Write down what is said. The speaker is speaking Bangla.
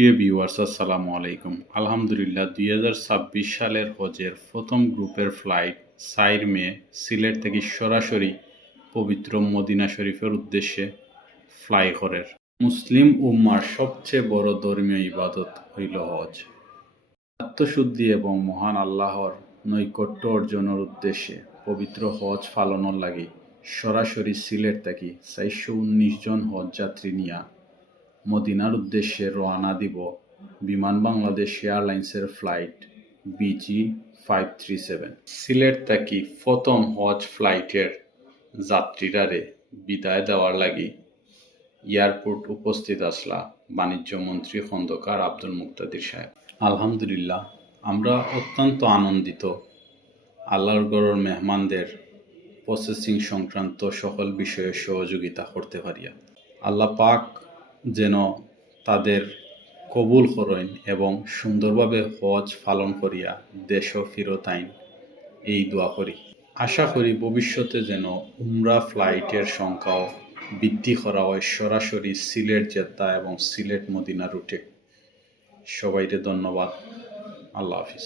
প্রিয় ভিউয়ার্স, আসসালামু আলাইকুম। আলহামদুলিল্লাহ, 2026 সালের হজের প্রথম গ্রুপের ফ্লাইট 4 মে সিলেট থেকে সরাসরি পবিত্র মদিনা শরীফের উদ্দেশ্যে ফ্লাই করে। মুসলিম উম্মার সবচেয়ে বড় ধর্মীয় ইবাদত হইল হজ। আত্মশুদ্ধি এবং মহান আল্লাহর নৈকট্য অর্জনের উদ্দেশ্যে পবিত্র হজ পালনের লাগি সরাসরি সিলেট থেকে 419 জন হজ যাত্রী নিয়া মদিনার উদ্দেশ্যে রওনা দিব বিমান বাংলাদেশ এয়ারলাইন্সের ফ্লাইট BG537। সিলেট থেকে প্রথম হজ ফ্লাইটের যাত্রীরারে বিদায় দেওয়ার লাগি এয়ারপোর্ট উপস্থিত আসলা বাণিজ্য মন্ত্রী খন্দকার আব্দুল মুক্তাদির সাহেব। আলহামদুলিল্লাহ, আমরা অত্যন্ত আনন্দিত আল্লাহর ঘরের মেহমানদের প্রসেসিং সংক্রান্ত সকল বিষয়ে সহযোগিতা করতে পারিয়া। আল্লাহ পাক যেন তাদের কবুল করেন এবং সুন্দরভাবে হজ পালন করিয়া দেশ ফিরত আইন, এই দোয়া করি। আশা করি ভবিষ্যতে যেন উমরা ফ্লাইটের সংখ্যাও বৃদ্ধি করা হয় সরাসরি সিলেট জেদ্দা এবং সিলেট মদিনা রুটে। সবাইকে ধন্যবাদ। আল্লাহ হাফিজ।